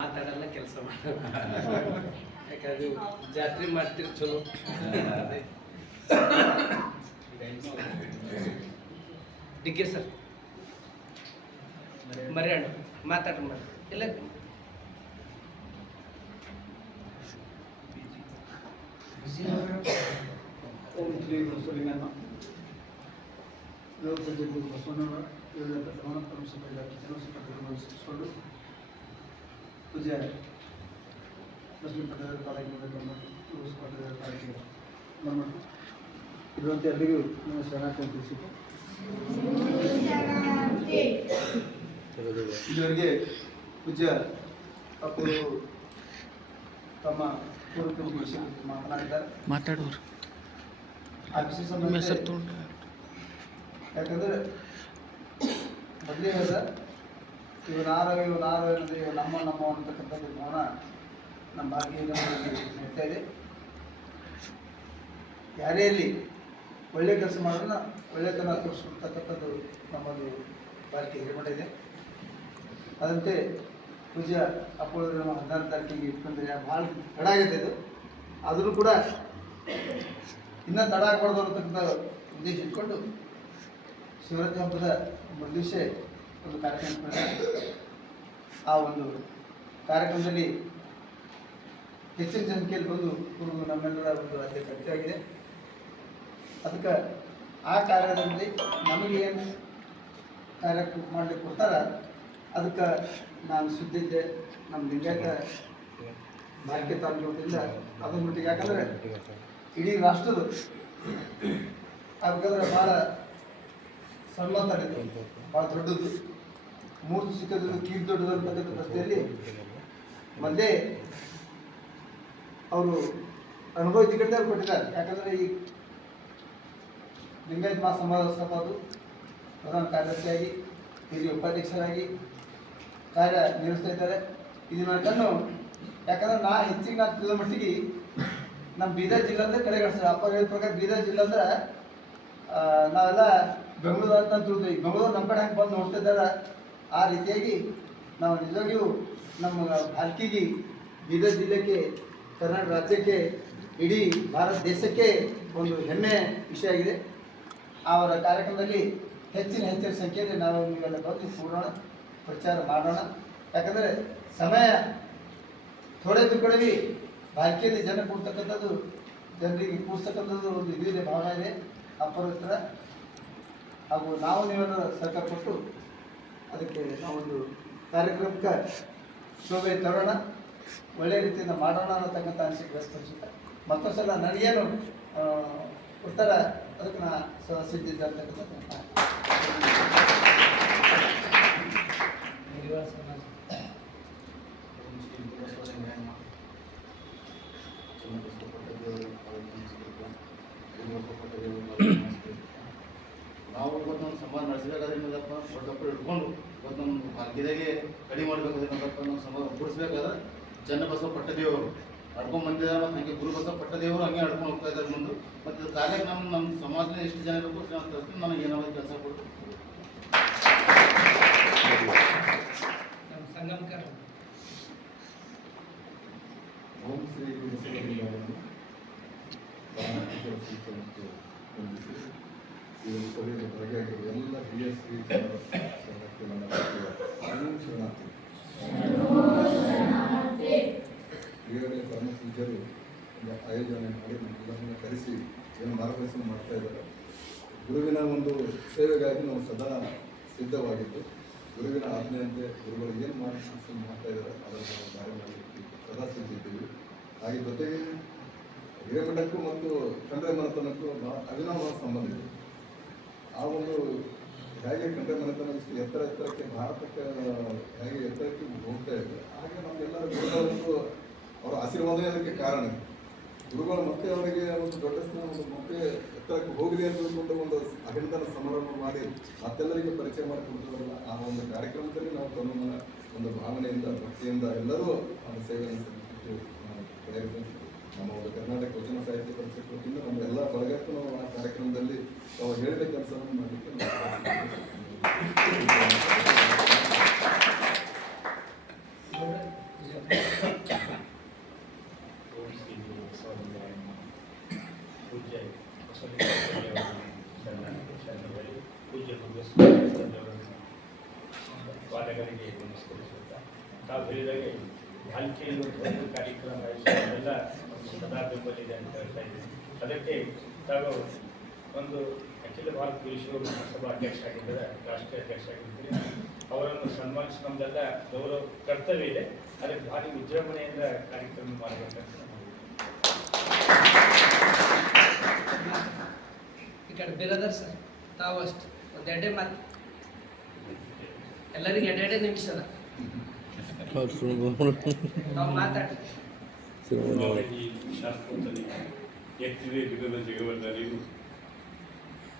ಮಾತಾಡಲ್ಲ ಕೆಲಸ ಮಾಡಲ್ಲ ಯಾಕಂದ್ರೆ ಜಾತ್ರೆ ಮಾಡ್ತೀರಿ ಚಲೋ. ಡಿಗ್ಗೆ ಸರ್. ಮರ್ಯಾಣ ಮಾತಾಡ ಇಲ್ಲ. ಓಂ ಶ್ರೀ ಬಸವಲಿಂಗಣ್ಣ ಲೋಕಜಗು ಬಸವಣ್ಣನ ಇವರ ಪ್ರಮಾಣ ಸಭೆಯ ಜನಸಭೆಗಳನ್ನು ಸೃಷ್ಟಿಸಿಕೊಂಡು ಪೂಜೆ ಮುಸ್ಲಿಂ ಪಟ್ಟದ ಕಾರ್ಯಕ್ರಮದ ಪಟ್ಟದ ಕಾರ್ಯಕ್ರಮ ನಮ್ಮ ಇರುವಂತೆ ಎಲ್ಲರಿಗೂ ನಮ್ಮ ಶರಣಾರ್ಥಿ ತಿಳಿಸಿದ್ದು ಇದುವರೆಗೆ ಪೂಜ್ಯ ಅಪ್ಪರು ತಮ್ಮ ಪೂರ್ವ ವಿಷಯ ಮಾತನಾಡಿದ್ದಾರೆ ಮಾತಾಡೋರು ಆ ವಿಷಯ ನಿಮ್ಮ ಹೆಸರು ಸಂಬಂಧ ತೊಗೊಂಡು ಯಾಕಂದ್ರೆ ಮೊದಲೇ ಹೇಳ್ದ ಇವು ನಾರ ಇವು ನಾರ ಅನ್ನೋದು ಇವು ನಮ್ಮ ನಮ್ಮ ಅಂತಕ್ಕಂಥದ್ದು ಮೌನ ನಮ್ಮ ಭಾಗ್ಯ ನಡ್ತಾ ಇದೆ. ಯಾರೇ ಇರಲಿ, ಒಳ್ಳೆ ಕೆಲಸ ಮಾಡೋದನ್ನ ಒಳ್ಳೆತನ ತೋರಿಸ್ಕೊಳ್ತಕ್ಕಂಥದ್ದು ನಮ್ಮದು ಭಾರತೀಯ ಹಿರಿಮಠ ಇದೆ. ಅದಂತೆ ಪೂಜಾ ಅಪ್ಪಳು ನಮ್ಮ ಹದಿನಾರು ತಾರೀಕಿಗೆ ಇಟ್ಕೊಂಡ್ರೆ ಭಾಳ ತಡ ಆಗುತ್ತೆ ಅದು ಆದರೂ ಕೂಡ ಇನ್ನೂ ತಡ ಆಗಬಾರ್ದು ಅಂತಕ್ಕಂಥ ಉದ್ದೇಶ ಇಟ್ಕೊಂಡು ಶಿವರಾತ್ರಿ ಹಬ್ಬದ ಒಂದು ದಿವಸ ಒಂದು ಕಾರ್ಯಕ್ರಮ ಆ ಒಂದು ಕಾರ್ಯಕ್ರಮದಲ್ಲಿ ಹೆಚ್ಚಿನ ಸಂಖ್ಯೆಯಲ್ಲಿ ಬಂದು ಕುರುಡು ನಮ್ಮೆಲ್ಲರ ಒಂದು ಅತಿ ಖರ್ಚಾಗಿದೆ ಅದಕ್ಕೆ ಆ ಕಾರ್ಯದಲ್ಲಿ ನಮಗೆ ಏನು ಕಾರ್ಯ ಮಾಡ್ಲಿಕ್ಕೆ ಕೊಡ್ತಾರ, ಅದಕ್ಕೆ ನಾನು ಸುದ್ದಿದ್ದೆ. ನಮ್ಮ ಲಿಂಗಾಯತ ಭಾಗ್ಯ ತಾಲೂಕಿಂದ ಅದನ್ನ ಮಟ್ಟಿಗೆ ಯಾಕಂದರೆ ಇಡೀ ರಾಷ್ಟ್ರದ ಅದಕ್ಕಂದ್ರೆ ಭಾಳ ತಡೀತು ಭಾಳ ದೊಡ್ಡದು. ಮೂರ್ತಿ ಸಿಕ್ಕದ್ದು ಕೀರ್ ದೊಡ್ಡದು ಅಂತಕ್ಕಂಥ ಪ್ರಶ್ನೆಯಲ್ಲಿ ಮೊದಲೇ ಅವರು ಅನುಭವ ತಿಳ್ಕೊಂಡೆ ಕೊಟ್ಟಿದ್ದಾರೆ. ಯಾಕಂದರೆ ಈ ಲಿಂಗಾಯತ್ ಮಾ ಸಮಾಜ ಸಭಾದು ಪ್ರಧಾನ ಕಾರ್ಯದರ್ಶಿಯಾಗಿ, ಹಿರಿಯ ಉಪಾಧ್ಯಕ್ಷರಾಗಿ ಕಾರ್ಯ ನಿರ್ವಹಿಸ್ತಾ ಇದ್ದಾರೆ. ಇದು ನಾಟನ್ನು ಯಾಕಂದ್ರೆ ನಾ ಹೆಚ್ಚಿಗೆ ನಾ ತಿಳಿದ ಮಟ್ಟಿಗೆ ನಮ್ಮ ಬೀದರ್ ಜಿಲ್ಲೆ ಅಂದ್ರೆ ಕಡೆಗಣಿಸ್ತಾರೆ ಅಪ್ಪ ಹೇಳಿದ ಪ್ರಕಾರ ಬೀದರ್ ಜಿಲ್ಲೆ ಅಂದ್ರೆ ನಾವೆಲ್ಲ ಬೆಂಗಳೂರು ಅಂತ ತಿಳ್ತೀವಿ ಬೆಂಗಳೂರು ನಮ್ಮ ಕಡೆ ಹಂಗೆ ಬಂದು ನೋಡ್ತಿದ್ದಾರೆ ಆ ರೀತಿಯಾಗಿ ನಾವು ನಿಜವಾಗಿಯೂ ನಮ್ಮ ಭಾರತಿಗೆ ಬೀದರ್ ಜಿಲ್ಲೆಗೆ, ಕರ್ನಾಟಕ ರಾಜ್ಯಕ್ಕೆ, ಇಡೀ ಭಾರತ ದೇಶಕ್ಕೆ ಒಂದು ಹೆಮ್ಮೆ ವಿಷಯ ಆಗಿದೆ. ಅವರ ಕಾರ್ಯಕ್ರಮದಲ್ಲಿ ಹೆಚ್ಚಿನ ಹೆಚ್ಚಿನ ಸಂಖ್ಯೆಯಲ್ಲಿ ನಾವು ನೀವೆಲ್ಲ ಬಂದು ಕೂಡೋಣ ಪ್ರಚಾರ ಮಾಡೋಣ. ಯಾಕಂದರೆ ಸಮಯ ಥೋಡೆ ತಿಳ್ಕೊಳ್ಳಿ ಭಾರತೀಯಲ್ಲಿ ಜನ ಕೂಡ್ತಕ್ಕಂಥದ್ದು ಜನರಿಗೆ ಕೂಡ್ತಕ್ಕಂಥದ್ದು ಒಂದು ಇದೇ ಭಾವನೆ ಇದೆ. ಅಪವಿತ್ರ. ಹಾಗೂ ನಾವು ನೀವೆಲ್ಲ ಸಹಕಾರ ಕೊಟ್ಟು ಅದಕ್ಕೆ ನಾವೊಂದು ಕಾರ್ಯಕ್ರಮಕ್ಕೆ ಶೋಭೆ ತರೋಣ. ಒಳ್ಳೆಯ ರೀತಿಯಿಂದ ಮಾಡೋಣ ಅನ್ನತಕ್ಕಂಥ ಅನಿಸಿಕೆ ವ್ಯಕ್ತಪಡಿಸುತ್ತೆ ಮತ್ತೊಂದು ಸಲ ನನಗೇನು ಉತ್ತರ ಅದಕ್ಕೆ ನಾನು ಸಿದ್ಧಿದ್ದೆ ಸಮಾಜ ನಾವು ಇವತ್ತು ನಮ್ಮ ಸಮಾಜ ನಡೆಸಬೇಕಾದ್ರೆ ಏನದಪ್ಪ? ದೊಡ್ಡಪ್ಪರು ಇಟ್ಕೊಂಡು ಇವತ್ತು ನಮ್ಮ ಭಾಗ್ಯದಾಗೆ ಕಡಿಮೆ ಮಾಡಬೇಕಾದ್ರೆ ಏನದಪ್ಪ? ನಾವು ಸಮಾಜ ಒಗ್ಗೂಡಿಸ್ಬೇಕಾದ್ರೆ ಚನ್ನಬಸವ ಪಟ್ಟದೇವರು. ನಡ್ಕೊಂಡು ಬಂದಿದ್ದಾರೆ ಮತ್ತು ಹಂಗೆ ಗುರುಬಸವ ಪಟ್ಟದೇವರು ಹಂಗೆ ನಡ್ಕೊಂಡು ಹೋಗ್ತಾ ಇದ್ದಾರೆ ಮುಂದೆ ಮತ್ತು ಇದು ಕಾರ್ಯ ನಮ್ಮ ನಮ್ಮ ಸಮಾಜದಲ್ಲಿ ಎಷ್ಟು ಜನ ಇರಬೇಕು ಅಂತ ತರಿಸ್ತೀನಿ ನನಗೆ ಏನಾದ್ರು ಕೆಲಸ ಕೊಡು ನಮ್ಮ ಓಂ ಶ್ರೀ ಗುರು ಹೊಂದಿಸಿ ಒಂದು ಸಭೆಯಲ್ಲಿ ಭಾಗಿಯಾಗಿರುವ ಎಲ್ಲ ಹಿರಿಯ ಶ್ರೀ ಶರಣಕ್ಕೆ ನನ್ನ ಶರಣಾರ್ಥಿ ಈಗಾಗಲೇ ಪರಮ ಪೂಜ್ಯರು ಒಂದು ಆಯೋಜನೆ ಮಾಡಿ ನಮ್ಮೆಲ್ಲರನ್ನ ಕರೆಸಿ ಏನು ಮಾರ್ಗದರ್ಶನ ಮಾಡ್ತಾ ಇದ್ದಾರೆ ಗುರುವಿನ ಒಂದು ಸೇವೆಗಾಗಿ ನಾವು ಸದಾ ಸಿದ್ಧವಾಗಿದ್ದು ಗುರುವಿನ ಆಜ್ಞೆಯಂತೆ ಗುರುಗಳು ಏನು ಮಾರ್ಗದರ್ಶನ ಮಾಡ್ತಾ ಇದ್ದಾರೆ ಅದನ್ನು ನಾವು ದಾರಿ ಸದಾ ಸಿದ್ಧಿದ್ದೀವಿ ಹಾಗೆ ಜೊತೆಗೆ ಹಿರೇಮಠಕ್ಕೂ ಮತ್ತು ಕಂಡ್ರೆ ಮನತನಕ್ಕೂ ಅವಿನಾಭಾವ ಸಂಬಂಧ ಇದೆ ಆ ಒಂದು ಹೇಗೆ ಕಂಡ ಇಷ್ಟು ಎತ್ತರ ಎತ್ತರಕ್ಕೆ ಭಾರತಕ್ಕೆ, ಹೇಗೆ ಎತ್ತರಕ್ಕೆ ಹೋಗ್ತಾ ಇದೆ. ಹಾಗೆ ನಮಗೆಲ್ಲರ ಒಂದು ಅವರ ಆಶೀರ್ವಾದವೇ ಅದಕ್ಕೆ ಕಾರಣ ಗುರುಗಳು ಮತ್ತೆ ಅವರಿಗೆ ಒಂದು ದೊಡ್ಡ ಸ್ಥಾನ, ಒಂದು ಮತ್ತೆ ಎತ್ತರಕ್ಕೆ ಹೋಗಿದೆ ಅಂತ ಒಂದು ಅಭಿನಂದನ ಸಮಾರಂಭ ಮಾಡಿ ಮತ್ತೆಲ್ಲರಿಗೆ ಪರಿಚಯ ಮಾಡಿಕೊಡ್ತಾರಲ್ಲ ಆ ಒಂದು ಕಾರ್ಯಕ್ರಮದಲ್ಲಿ ನಾವು ತಮ್ಮ ಒಂದು ಭಾವನೆಯಿಂದ, ಭಕ್ತಿಯಿಂದ ಎಲ್ಲರೂ ಅವರ ಸೇವೆಯನ್ನು ನಾವು ನಮ್ಮ ಕರ್ನಾಟಕ ವಚನ ಸಾಹಿತ್ಯ ಪರಿಷತ್ ವತಿಯಿಂದ ನಮ್ಮ ಎಲ್ಲ ಬಳಗಕ್ಕೂ ಹೇಳಿದ ಕೆಲಸವನ್ನು ಮಾಡಲಿಕ್ಕೆ ನಾವು ವಿಜಯ ಓಂ ಶ್ರೀ ಗುರು ಬಸವಲಿಂಗಾಯ ನಮಃ. ಪೂಜ್ಯ ಬಸವಲಿಂಗೇಶ್ವರ ಶರಣರು ಪೂಜ್ಯ ಬಸವಲಿಂಗೇಶ್ವರರವರನ್ನು ಪಾದಗಳಿಗೆ ನಮಸ್ಕರಿಸುತ್ತಾ ತಾವು ಹೇಳಿದಾಗೆ ಭಾಲ್ಕೆಯಲ್ಲಿ ಒಂದು ಒಂದು ಕಾರ್ಯಕ್ರಮ ಎಲ್ಲ ಸದಾ ಬೆಂಬಲಿದೆ ಅಂತ ಹೇಳ್ತಾ ಇದ್ದೀನಿ ಅದಕ್ಕೆ ತಾವು ಒಂದು ವಿಶ್ವ ಮಹಾಸಭಾ ಅಧ್ಯಕ್ಷ ಆಗಿದ್ದಾರೆ ರಾಷ್ಟ್ರೀಯ ಅಧ್ಯಕ್ಷ ಆಗಿದ್ದಾರೆ ಅವರನ್ನು ಸನ್ಮಾನಿಸಿ ನಮ್ದೆಲ್ಲ ಗೌರವ ಕರ್ತವ್ಯ ಇದೆ. ಅದಕ್ಕೆ ಭಾರಿ ವಿಜೃಂಭಣೆಯಿಂದ ಕಾರ್ಯಕ್ರಮ ಮಾಡಬೇಕಂತ ನಾವು ಈ ಕಡೆ ಬಿರದರ್ ಸರ್ ತಾವು ಅಷ್ಟು ಒಂದು ಎರಡೇ ಮಾತು ಎಲ್ಲರಿಗೆ ಎರಡೆರಡೇ ನಿಮಿಷ ನಾವು ಮಾತಾಡಿ ಶಾಸ್ತ್ರದಲ್ಲಿ ಎತ್ತಿದೆ ಬಿಗದ ಜಗವಲ್ಲರಿಗೂ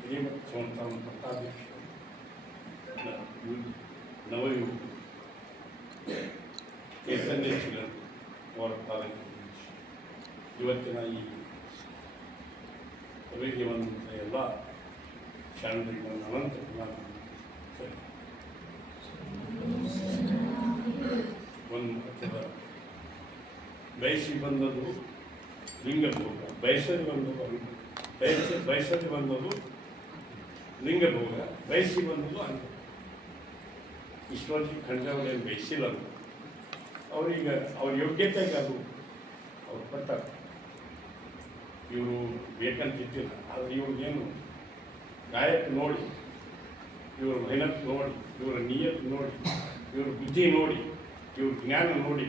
ಹಿರಿಮಠ ಸಂಸ್ಥಾನ ಪಟ್ಟಾಧ್ಯಕ್ಷರು ನ- ಯು- ನವಯುವಕರು ಚೈತನ್ಯ ಶ್ರೀಗಳು ಅವರ ಪಾದಕ್ಕೆ ಇವತ್ತಿನ ಈ ಸಭೆಗೆ ಬಂದಂಥ ಎಲ್ಲ ಶರಣರಿಗೆ ನನ್ನ ಅನಂತ ಪ್ರಣಾಮ. ಸರಿ ಒಂದು ಮಹತ್ವದ ಬಯಸಿ ಬಂದದು ಲಿಂಗಭೋಗ. ಬಯಸದೆ ಬಂದದ್ದು ಅಂಗ ಬಯಸ ಬಯಸದೆ ಬಂದದ್ದು ಲಿಂಗಭೋಗ. ಬಯಸಿ ಬಂದದು ಅಂಗ ಈಶ್ವರಜಿ ಏನು ಬಯಸಿಲ್ಲ ಅಂತ ಅವ್ರೀಗ ಅವ್ರ ಯೋಗ್ಯತೆಗೆ ಅದು ಅವ್ರು ಪಟ್ಟ ಇವರು ಬೇಕಂತಿದ್ದಿಲ್ಲ ಆದರೆ ಇವ್ರಿಗೇನು ಗಾಯಕ ನೋಡಿ, ಇವ್ರ ಮೆಹನತ್ ನೋಡಿ, ಇವರ ನಿಯತ್ ನೋಡಿ, ಇವ್ರ ಬುದ್ಧಿ ನೋಡಿ, ಇವ್ರ ಜ್ಞಾನ ನೋಡಿ,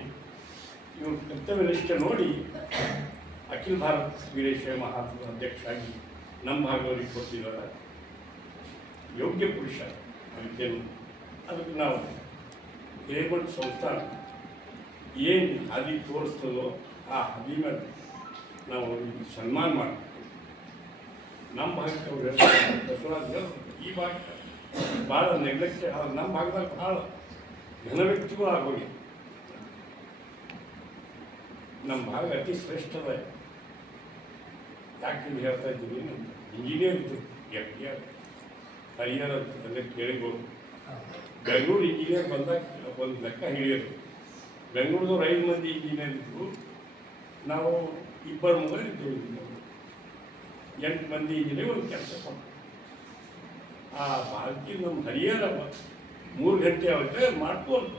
ಇವ್ರ ಕರ್ತವ್ಯನಿಷ್ಠೆ ನೋಡಿ ಅಖಿಲ ಭಾರತ ಮಹಾತ್ಮ ಅಧ್ಯಕ್ಷ ಆಗಿ ನಮ್ಮ ಭಾಗವರಿಗೆ ಕೊಟ್ಟಿರೋ ಯೋಗ್ಯ ಪುರುಷ ಅದಕ್ಕೇನು ಅದಕ್ಕೆ ನಾವು ಹಿರೇಮಠ ಸಂಸ್ಥಾನ ಏನು ಹಾದಿ ತೋರಿಸ್ತದೋ ಆ ಹಾದಿ ಮೇಲೆ ನಾವು ಅವ್ರಿಗೆ ಸನ್ಮಾನ ಮಾಡಬೇಕು. ನಮ್ಮ ಭಾಗಕ್ಕೆ ಅವ್ರು ಬಸವರಾಜ್ ಈ ಭಾಗ ಭಾಳ ನೆಗ್ಲೆಕ್ಟ್ ಆದ್ರೆ ನಮ್ಮ ಭಾಗದಾಗ ಭಾಳ ಘನ ವ್ಯಕ್ತಿಗಳು ಆಗೋಗಿ ನಮ್ಮ ಭಾಗ ಅತಿ ಶ್ರೇಷ್ಠದ ಯಾಕೆ ಹೇಳ್ತಾ ಇದ್ದೀವಿ ಇಂಜಿನಿಯರ್ ಎಫ್ ಹರಿಹರ ಎಲ್ಲ ಕೇಳಿಬೋದು ಬೆಂಗಳೂರು ಇಂಜಿನಿಯರ್ ಬಂದಾಗ ಒಂದು ಲೆಕ್ಕ ಹಿಡಿಯೋದು. ಬೆಂಗಳೂರದವ್ರು ಐದು ಮಂದಿ ಇಂಜಿನಿಯರ್ ಇದ್ದರು ನಾವು ಇಬ್ಬರು ಮಗಳು ಇದ್ದೇವೆ. ಎಂಟು ಮಂದಿ ಇಂಜಿನಿಯರ್ ಒಂದು ಕೆಲಸ ಕೊಟ್ಟು ಆ ಬಾಕಿ ನಮ್ಮ ಹರಿಹರ ಮೂರು ಗಂಟೆ ಆಗುತ್ತೆ ಮಾಡ್ಕೊಂಡು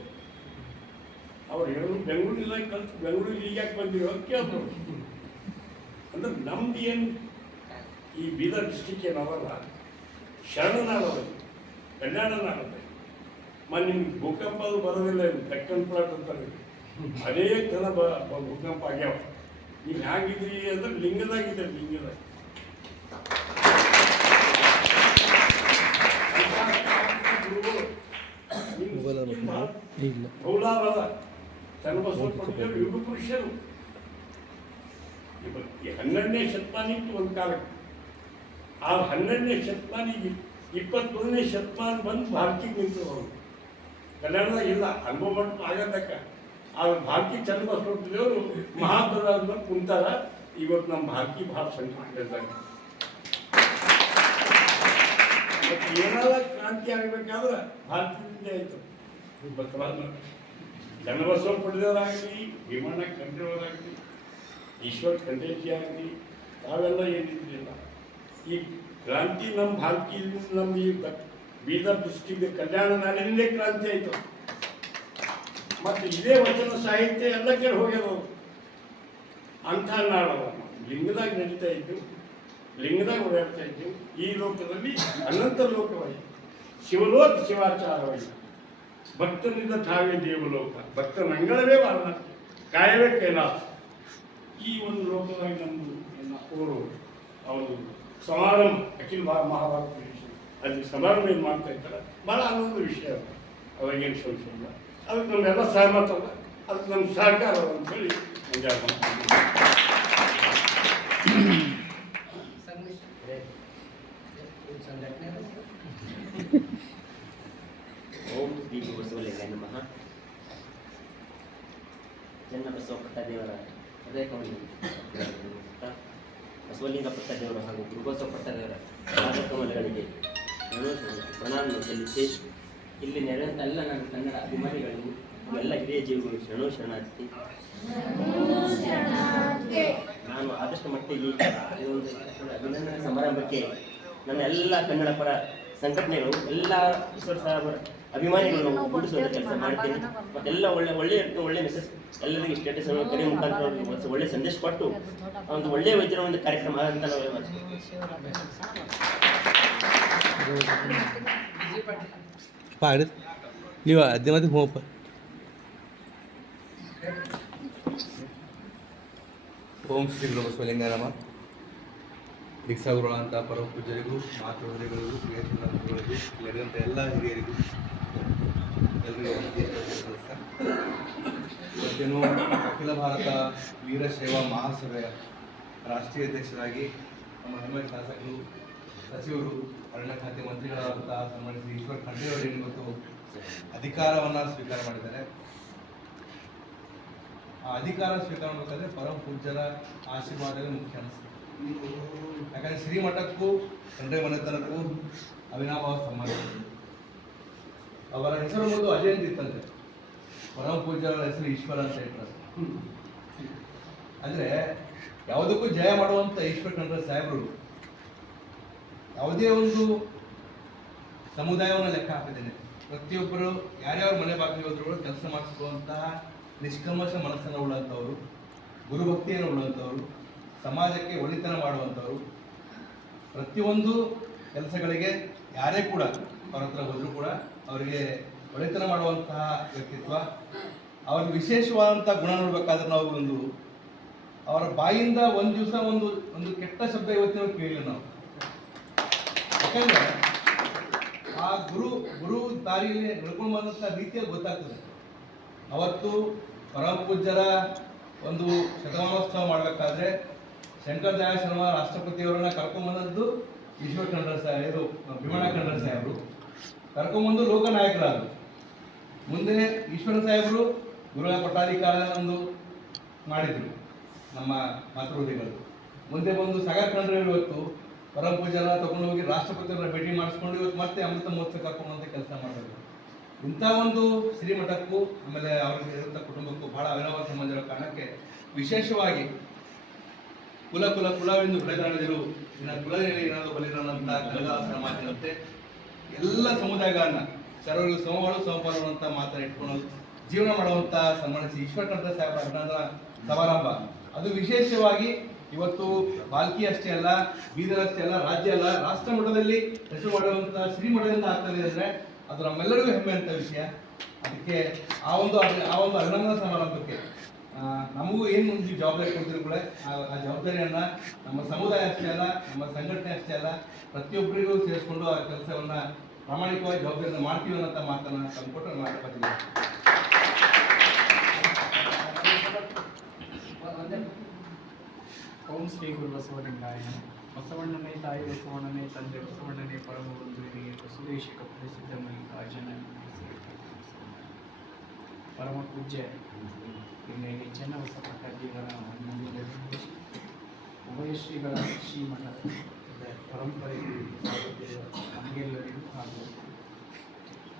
ಅವ್ರು ಹೇಳಿದ್ರು ಬೆಂಗಳೂರಿಲ್ಲ ಕಲ್ತು ಬೆಂಗಳೂರಿಗೆ ಯಾಕೆ ಬಂದಿರೋ? ಅಂತ ಅಂದ್ರೆ ನಮ್ದು ಏನು ಈ ಬೀದರ್ ಡಿಸ್ಟಿಕ್ ಏನವಲ್ಲ? ಶರಣನಾಡೋದು ಕಲ್ಯಾಣ ಮತ್ತೆ ನಿಮ್ಗೆ ಭೂಕಂಪ ಅದು ಬರೋದಿಲ್ಲ ಡೆಕ್ಕನ್ ಪ್ಲಾಟ್ ಅಂತಾರೆ. ಅನೇಕ ಜನ ಬ ಭೂಕಂಪ ಆಗ್ಯಾವ. ನೀವು ಹ್ಯಾಂಗಿದ್ರಿ ಅಂದ್ರೆ ಲಿಂಗದಾಗಿದೆ ಲಿಂಗದಾಗ ಚನ್ನಬಸವ ಯುಗ ಪುರುಷರು. ಇವ- ಹನ್ನೆರಡನೇ ಶತಮಾನ ಇತ್ತು ಒಂದು ಕಾಲಕ್ಕೆ. ಆ ಹನ್ನೆರಡನೇ ಶತಮಾನಿಗೆ ಇಪ್ಪತ್ತೊಂದನೇ ಶತಮಾನ ಬಂದು ಭಾರತೀಯ ನಿಂತು ಅವರು ಕಲ್ಯಾಣದಾಗ ಇಲ್ಲ, ಅನುಭವ ಮಂಟಪ ಆಗದಕ್ಕ ಆದ್ರೆ ಭಾರತಿ ಚನ್ನಬಸವ ಪಟ್ಟದೇವರು ಮಹಾತ್ಮರಾದ ಕುಂತಾರ. ಇವತ್ತು ನಮ್ಮ ಭಾರತಿ ಭಾಳ ಸಂಕಟ ಏನಾರ ಕ್ರಾಂತಿ ಆಗಬೇಕಾದ್ರೆ ಭಾರತದಿಂದ ಆಯ್ತು. ಬಸವರಾಜ ಚನ್ನಬಸವ ಪಡೆದವರಾಗಲಿ, ಭೀಮಣ್ಣ ಖಂಡ್ರೆಯವರಾಗಲಿ ಈಶ್ವರ್ ಖಂಡೇಶಿ ಆಗಲಿ ತಾವೆಲ್ಲ ಏನಿದ್ರಿಲ್ಲ. ಈ ಕ್ರಾಂತಿ ನಮ್ಮ ಭಾರತೀಯ ನಮ್ಮ ಈ ಬೀದ ಬೀದರ್ ಡಿಸ್ಟಿಕ್ ಕಲ್ಯಾಣ ನಾಡಿನಿಂದೇ ಕ್ರಾಂತಿ ಆಯಿತು. ಮತ್ತು ಇದೇ ವಚನ ಸಾಹಿತ್ಯ ಎಲ್ಲ ಕೇಳಿ ಹೋಗ್ಯದ ಅಂಥ ನಾಡವ ಲಿಂಗದಾಗ ನಡೀತಾ ಇದ್ದು, ಲಿಂಗದಾಗ ಓಡಾಡ್ತಾ ಇದ್ದು, ಈ ಲೋಕದಲ್ಲಿ ಅನಂತ ಲೋಕವಾಗಿ, ಶಿವಲೋಕ ಶಿವಾಚಾರವಾಗಿ, ಭಕ್ತನಿಂದ ತಾವೇ ದೇವಲೋಕ. ಭಕ್ತ ಮಂಗಳವೇ ಬಾರ ಕಾಯವೇ ಕೈಲಾಸ. ಈ ಒಂದು ಲೋಕದಾಗ ನಮ್ಮದು ನನ್ನ ಅವರು ಅವರು ಸಮಾರಂಭ ಅಖಿಲ ಭಾ ಮಹಾಭಾರತ ವಿಷಯ. ಅಲ್ಲಿ ಸಮಾರಂಭ ಏನು ಮಾಡ್ತಾ ಇದ್ದಾರೆ ಭಾಳ ಆನಂದ ವಿಷಯ ಅದು. ಅವಾಗೇನು ಸಂಶಯ ಇಲ್ಲ. ಅದಕ್ಕೆ ನಮ್ಮೆಲ್ಲ ಸಹಮತ ಅದ ಅದಕ್ಕೆ ನಮ್ಮ ಸಹಕಾರ ಅದ ಅಂತೇಳಿ ಮುಂಜಾನೆ ಮಾಡ್ತೀನಿ. ಸಂಘಟನೆ ಓಂ ಶ್ರೀ ಗುರು ಬಸವಲಿಂಗಾಯ ನಮಃ. ಚನ್ನಬಸವ ಪಟ್ಟದೇವರ ಹೃದಯ ಕಮಲಿ ಬಸವಲಿಂಗ ಪಟ್ಟದೇವರು ಹಾಗೂ ಗುರುಬಸವ ಪಟ್ಟದೇವರ ರಾಜಕಮಲಗಳಿಗೆ ಪ್ರಣಾಮವನ್ನು ಸಲ್ಲಿಸಿ ಇಲ್ಲಿ ನೆರೆದಂಥ ಎಲ್ಲ ನನ್ನ ಕನ್ನಡ ಅಭಿಮಾನಿಗಳಿಗೂ ಎಲ್ಲ ಹಿರಿಯ ಜೀವಿಗಳು ಶರಣು ಶರಣಾರ್ಥಿ ನಾನು ಆದಷ್ಟು ಮಟ್ಟಿಗೆ ಈ ಅಭಿನಂದನೆ ಸಮಾರಂಭಕ್ಕೆ ನನ್ನ ಎಲ್ಲ ಕನ್ನಡ ಪರ ಸಂಘಟನೆಗಳು ಎಲ್ಲ ಈಶ್ವರ ಸಾಹೇಬರ ಅಭಿಮಾನಿಗಳನ್ನು ಗುಡಿಸುವ ಕೆಲಸ ಮಾಡ್ತೀನಿ. ಮತ್ತೆಲ್ಲ ಒಳ್ಳೆ ಒಳ್ಳೆಯ ಒಳ್ಳೆ ಮೆಸೇಜ್ ಎಲ್ಲರಿಗೆ ಸ್ಟೇಟಸ್ ಅನ್ನು ಕರೆ ಮುಖಾಂತರ ಅವ್ರಿಗೆ ಒಳ್ಳೆ ಸಂದೇಶ ಕೊಟ್ಟು ಒಂದು ಒಳ್ಳೆಯ ವೈದ್ಯರ ಒಂದು ಕಾರ್ಯಕ್ರಮ ಅಂತ ನಾವು ಪಾಡ್ ನೀವು ಅದೇ ಮತ್ತೆ ಹೋಪ ಓಂ ಶ್ರೀ ಗುರು ಬಸವಲಿಂಗ ನಮ ದೀಕ್ಷಾಗುರುಗಳಂಥ ಪರಮ ಪೂಜರಿಗೂ ಮಾತೃಗಳಿಗೂ ನಡೆದಂಥ ಎಲ್ಲ ಹಿರಿಯರಿಗೂ ಎಲ್ಲರಿಗೂ ಅಖಿಲ ಭಾರತ ವೀರಶೈವ ಮಹಾಸಭೆಯ ರಾಷ್ಟ್ರೀಯ ಅಧ್ಯಕ್ಷರಾಗಿ ನಮ್ಮ ಹೆಮ್ಮೆಯ ಶಾಸಕರು, ಸಚಿವರು, ಅರಣ್ಯ ಖಾತೆ ಮಂತ್ರಿಗಳಾದಂಥ ಸಂಬಂಧಿಸಿದ ಈಶ್ವರ್ ಖಂಡ್ರೆ ಅವರು ಇವತ್ತು ಅಧಿಕಾರವನ್ನು ಸ್ವೀಕಾರ ಮಾಡಿದ್ದಾರೆ. ಆ ಅಧಿಕಾರ ಸ್ವೀಕಾರ ಮಾಡ್ಬೇಕಾದ್ರೆ ಪರಮ ಪೂಜ್ಯರ ಆಶೀರ್ವಾದವೇ ಮುಖ್ಯ ಅನಿಸ್ತದೆ ಯಾಕಂದ್ರೆ ಶ್ರೀಮಠಕ್ಕೂ, ತಂದೆ ಮನೆತನಕ್ಕೂ ಅವಿನಾಭಾವ ಸಂಬಂಧ. ಅವರ ಹೆಸರು ಮೊದಲು ಅಜಯ್ ಅಂತ ಇತ್ತಂತೆ. ಪರಮ ಪೂಜ್ಯರ ಹೆಸರು ಈಶ್ವರ ಅಂತ ಹೇಳ್ತಾರೆ. ಅಂದ್ರೆ ಯಾವುದಕ್ಕೂ ಜಯ ಮಾಡುವಂತ ಈಶ್ವರ ಕಂಡ್ರೆ ಸಾಹೇಬರು ಯಾವುದೇ ಒಂದು ಸಮುದಾಯವನ್ನು ಲೆಕ್ಕ ಹಾಕಿದ್ದೇನೆ. ಪ್ರತಿಯೊಬ್ಬರು ಯಾರ್ಯಾವ ಮನೆ ಬಾಕಿ ಹೋದ್ರು ಕೆಲಸ ಮಾಡಿಸುವಂತಹ ನಿಷ್ಕಲ್ಮಶ ಮನಸ್ಸನ್ನು ಉಳ್ಳಂಥವ್ರು, ಗುರುಭಕ್ತಿಯನ್ನು ಉಳ್ಳಂಥವ್ರು ಸಮಾಜಕ್ಕೆ ಒಳಿತನ ಮಾಡುವಂಥವರು. ಪ್ರತಿಯೊಂದು ಕೆಲಸಗಳಿಗೆ ಯಾರೇ ಕೂಡ ಅವ್ರ ಹತ್ರ ಹೋದರೂ ಕೂಡ ಅವರಿಗೆ ಒಳಿತನ ಮಾಡುವಂತಹ ವ್ಯಕ್ತಿತ್ವ, ಅವ್ರಿಗೆ ವಿಶೇಷವಾದಂಥ ಗುಣ ನೋಡಬೇಕಾದ್ರೆ ನಾವು ಒಂದು ಅವರ ಬಾಯಿಂದ ಒಂದು ದಿವಸ ಒಂದು ಒಂದು ಕೆಟ್ಟ ಶಬ್ದ ಇವತ್ತಿನ ಕೇಳಿಲ್ಲ ನಾವು. ಯಾಕಂದ್ರೆ ಆ ಗುರು ಗುರು ದಾರಿಯಲ್ಲಿ ನಡ್ಕೊಂಡು ಬಂದಂಥ ರೀತಿಯಲ್ಲಿ ಗೊತ್ತಾಗ್ತದೆ. ಅವತ್ತು ಪರಮ ಪೂಜ್ಯರ ಒಂದು ಶತಮಾನೋತ್ಸವ ಮಾಡಬೇಕಾದ್ರೆ ಶಂಕರ್ ಶರ್ಮ ರಾಷ್ಟ್ರಪತಿ ರಾಷ್ಟ್ರಪತಿಯವರನ್ನ ಕರ್ಕೊಂಬಂದದ್ದು ಈಶ್ವರ್ ಖಂಡ್ರ ಸಾಹೇಬರು ಭೀಮಣ್ಣ ಖಂಡ್ರ ಸಾಹೇಬರು. ಕರ್ಕೊಂಬಂದು ಲೋಕನಾಯಕರಾದರು ಮುಂದೆ ಈಶ್ವರ ಸಾಹೇಬರು ಗುರುಗಳ ಪಟ್ಟಾಧಿಕಾರ ಒಂದು ಮಾಡಿದ್ರು ನಮ್ಮ ಮಾತೃಹೃದಯಗಳು ಮುಂದೆ ಬಂದು ಸಾಗರ್ ಖಂಡ್ರೆ ಇವತ್ತು ಪರಮ ಪೂಜೆಲ್ಲ ತಗೊಂಡು ಹೋಗಿ ರಾಷ್ಟ್ರಪತಿಯವರ ಭೇಟಿ ಮಾಡಿಸ್ಕೊಂಡು ಇವತ್ತು ಮತ್ತೆ ಅಮೃತ ಮಹೋತ್ಸವ ಕರ್ಕೊಂಬಂತ ಕೆಲಸ ಮಾಡಿದ್ರು. ಇಂಥ ಒಂದು ಶ್ರೀಮಠಕ್ಕೂ ಆಮೇಲೆ ಅವರಿಗೆ ಇರುವಂಥ ಕುಟುಂಬಕ್ಕೂ ಬಹಳ ಅವಿನಾವ ಸಂಬಂಧ ಇರೋ ಕಾರಣಕ್ಕೆ ವಿಶೇಷವಾಗಿ ಕುಲ ಕುಲ ಕುಲವೆಂದು ಬಲಿದಾನದಿರು ನಿನ್ನ ಕುಲದಲ್ಲಿ ಏನಾದರೂ ಬಲಿದಾನಂತ ಕಲಗಾಲ ಮಾತಿನಂತೆ ಎಲ್ಲ ಸಮುದಾಯಗಳನ್ನ ಸರ್ವರಿಗೂ ಸಮವಾಳು ಸಮಪಾಲು ಅಂತ ಮಾತನ್ನ ಇಟ್ಕೊಂಡು ಜೀವನ ಮಾಡುವಂತ ಸನ್ಮಾನಿಸಿ ಈಶ್ವರ ಕಂಠ ಸಾಹೇಬರ ಅಭಿನಂದನ ಸಮಾರಂಭ. ಅದು ವಿಶೇಷವಾಗಿ ಇವತ್ತು ಬಾಲ್ಕಿ ಅಷ್ಟೇ ಅಲ್ಲ, ಬೀದರ್ ಅಷ್ಟೇ ಅಲ್ಲ, ರಾಜ್ಯ ಅಲ್ಲ, ರಾಷ್ಟ್ರ ಮಟ್ಟದಲ್ಲಿ ಹೆಸರು ಮಾಡುವಂತ ಶ್ರೀಮಠದಿಂದ ಆಗ್ತದೆ ಅಂದ್ರೆ ಅದು ನಮ್ಮೆಲ್ಲರಿಗೂ ಹೆಮ್ಮೆ ಅಂತ ವಿಷಯ. ಅದಕ್ಕೆ ಆ ಒಂದು ಆ ಒಂದು ಅಭಿನಂದನಾ ಸಮಾರಂಭಕ್ಕೆ ನಮಗೂ ಏನು ಒಂದು ಜವಾಬ್ದಾರಿ ಕೊಡ್ತೀರಿ ಕೂಡ ಆ ಜವಾಬ್ದಾರಿಯನ್ನು ನಮ್ಮ ಸಮುದಾಯ ಅಷ್ಟೇ ಅಲ್ಲ, ನಮ್ಮ ಸಂಘಟನೆ ಅಷ್ಟೇ ಅಲ್ಲ, ಪ್ರತಿಯೊಬ್ಬರಿಗೂ ಸೇರಿಸ್ಕೊಂಡು ಆ ಕೆಲಸವನ್ನ ಪ್ರಾಮಾಣಿಕವಾಗಿ ಜವಾಬ್ದಾರಿಯನ್ನು ಮಾಡ್ತೀವಿ ಅನ್ನೋ ಮಾತನ್ನ ತಂದ್ಕೊಟ್ಟು ನಾನು ಓಂ ಶ್ರೀ ಗುರು ಬಸವಲಿಂಗಾಯ ಬಸವಣ್ಣನೇ ತಾಯಿ, ಬಸವಣ್ಣನೇ ತಂದೆ, ಬಸವಣ್ಣನೇ ಪರಮ ಬಂಧುವಿನಿಗೆ ಬಸವೇಶ ಪ್ರಸಿದ್ಧ ಮಲ್ಲಿಕಾರ್ಜುನ ಪರಮ ಪೂಜ್ಯ ಇಲ್ಲಿ ಚೆನ್ನಬಸಪಟ್ಟ ದೇವರ ಮಂದಿರದಲ್ಲಿ ಉಭಯ ಶ್ರೀಗಳ ಶ್ರೀಮಠದ ಪರಂಪರೆ ನಮಗೆಲ್ಲರಿಗೂ ಹಾಗೂ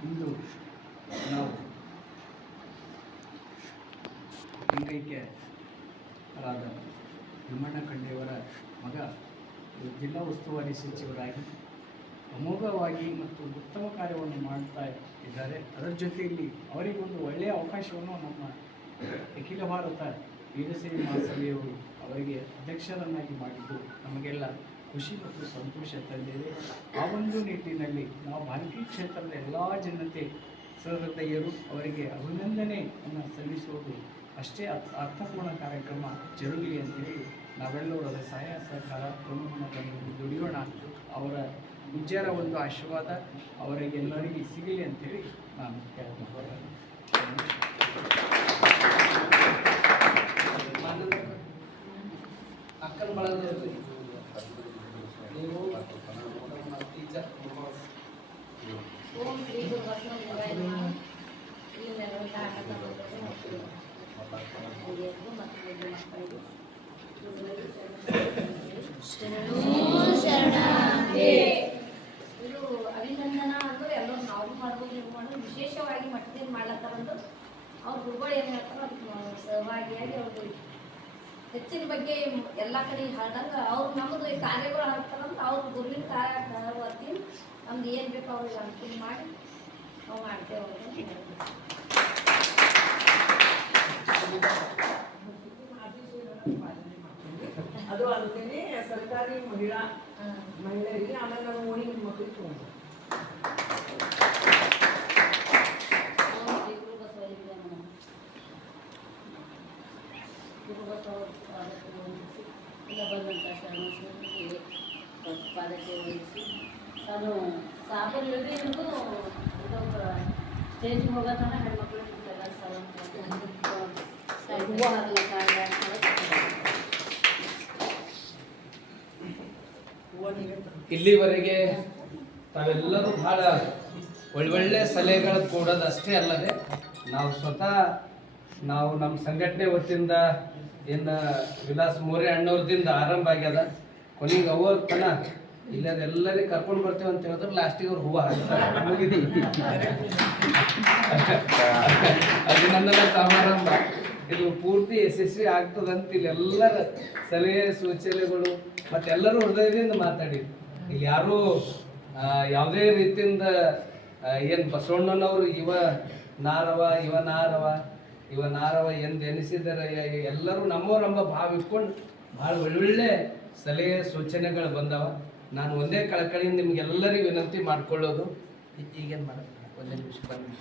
ಇಂದು ನಾವು ಲಿಂಗೈಕ್ಯರಾದ ಭೀಮಣ್ಣ ಖಂಡೆಯವರ ಮಗ ಜಿಲ್ಲಾ ಉಸ್ತುವಾರಿ ಸಚಿವರಾಗಿ ಅಮೋಘವಾಗಿ ಮತ್ತು ಉತ್ತಮ ಕಾರ್ಯವನ್ನು ಮಾಡ್ತಾ ಇದ್ದಾರೆ. ಅದರ ಜೊತೆಯಲ್ಲಿ ಅವರಿಗೊಂದು ಒಳ್ಳೆಯ ಅವಕಾಶವನ್ನು ನಮ್ಮ ಅಖಿಲ ಭಾರತ ವೀರಸೇನೆ ಮಹಾಸಭೆಯವರು ಅವರಿಗೆ ಅಧ್ಯಕ್ಷರನ್ನಾಗಿ ಮಾಡಿದ್ದು ನಮಗೆಲ್ಲ ಖುಷಿ ಮತ್ತು ಸಂತೋಷ ತಂದಿದೆ. ಆ ಒಂದು ನಿಟ್ಟಿನಲ್ಲಿ ನಾವು ಭಾರತೀಯ ಕ್ಷೇತ್ರದ ಎಲ್ಲ ಜನತೆ ಸಹೃದಯರು ಅವರಿಗೆ ಅಭಿನಂದನೆಯನ್ನು ಸಲ್ಲಿಸುವುದು ಅಷ್ಟೇ ಅರ್ಥ, ಅರ್ಥಪೂರ್ಣ ಕಾರ್ಯಕ್ರಮ ಜರುಗಲಿ ಅಂತೇಳಿ ನಾವೆಲ್ಲರೂ ಅದರ ಸಹಾಯ ಸಹಕಾರ ಪ್ರಮುಖವಾಗಿ ದುಡಿಯೋಣ. ಅವರ ವಿಜಯರ ಒಂದು ಆಶೀರ್ವಾದ ಅವರಿಗೆಲ್ಲರಿಗೆ ಸಿಗಲಿ ಅಂತೇಳಿ ನಾನು ಅಕ್ಕನ ಬಳಗದಲ್ಲಿ ನೀವು ಟೀಚರ್ ಮಕ್ಕಳಿಗೆ ವಿಶೇಷವಾಗಿ ಮಟ್ಟದಿಂದ ಮಾಡ್ಲತ್ತಾರಂದು ಅವ್ರ ಗುರುಗಳು ಏನು ಹೇಳ್ತಾರೋ ಅದಕ್ಕೆ ಸಹಭಾಗಿಯಾಗಿ ಅವ್ರಿಗೆ ಹೆಚ್ಚಿನ ಬಗ್ಗೆ ಎಲ್ಲ ಕಡೆ ಹಾಡಂಗೆ ಅವ್ರು ನಮ್ಮದು ಈ ಕಾರ್ಯಗಳು ಹಾಕ್ತಾರಂದ್ರೆ ಅವ್ರ ಗುರುವಿನ ಕಾರ್ಯ ವತಿ ನಮ್ಗೆ ಏನು ಬೇಕೋ ಅವ್ರಿಗೆ ಅನುಕೂಲ ಮಾಡಿ ನಾವು ಮಾಡ್ತೇವೆ ಅವ್ರಿಗೆ. ಅದು ಅಲ್ಲದೆ ಸರ್ಕಾರಿ ಮಹಿಳಾ ಮಹಿಳೆಯರಿಗೆ ಆಮೇಲೆ ನಾವು ಓಣಿ ಮಕ್ಕಳಿಗೆ ತಗೊಂಡು ಓಂ ಶ್ರೀ ಗುರು ಬಸವಲಿಂಗ ನಮಃ. ಗುರು ಬಸವ ಪಾದಕ್ಕೆ ವಂದಿಸಿ ಇಲ್ಲ ತನಕ ಇಲ್ಲಿವರೆಗೆ ತಾವೆಲ್ಲರೂ ಬಹಳ ಒಳ್ಳೊಳ್ಳೆ ಸಲಹೆಗಳು ಕೊಡೋದಷ್ಟೇ ಅಲ್ಲದೆ ನಾವು ಸ್ವತಃ ನಾವು ನಮ್ಮ ಸಂಘಟನೆ ವತಿಯಿಂದ ಏನು ವಿಲಾಸ್ ಮೋರೆ ಅಣ್ಣವ್ರದಿಂದ ಆರಂಭ ಆಗ್ಯದ. ಕೊನೆಗೆ ಅವ್ರ ತನ ಇಲ್ಲದ ಎಲ್ಲರಿಗೆ ಕರ್ಕೊಂಡು ಬರ್ತೇವೆ ಅಂತ ಹೇಳಿದ್ರೆ ಲಾಸ್ಟಿಗೆ ಅವ್ರು ಹೂವು ಹಾಕ್ತಾರೆ. ಅದು ನನ್ನ ಸಮಾರಂಭ. ಇದು ಪೂರ್ತಿ ಯಶಸ್ವಿ ಆಗ್ತದಂತ ಇಲ್ಲೆಲ್ಲರ ಸಲಹೆ ಸೂಚನೆಗಳು ಮತ್ತೆಲ್ಲರೂ ಹೃದಯದಿಂದ ಮಾತಾಡಿ. ಇಲ್ಲಿ ಯಾರೂ ಯಾವುದೇ ರೀತಿಯಿಂದ ಏನು ಬಸವಣ್ಣನವರು ಇವ ನಾರವ ಇವ ನಾರವ ಇವ ನಾರವ ಎಂದು ಎನಿಸಿದರೆ ಎಲ್ಲರೂ ನಮ್ಮವರೆಂಬ ಭಾವ ಇಟ್ಕೊಂಡು ಭಾಳ ಒಳ್ಳೊಳ್ಳೆ ಸಲಹೆ ಸೂಚನೆಗಳು ಬಂದವ. ನಾನು ಒಂದೇ ಕಳಕಳಿಯಿಂದ ನಿಮ್ಗೆಲ್ಲರಿಗೂ ವಿನಂತಿ ಮಾಡಿಕೊಳ್ಳೋದು. ಈಗೇನು ಮಾಡೋದು? ಒಂದೇ ನಿಮಿಷ ಬಂದು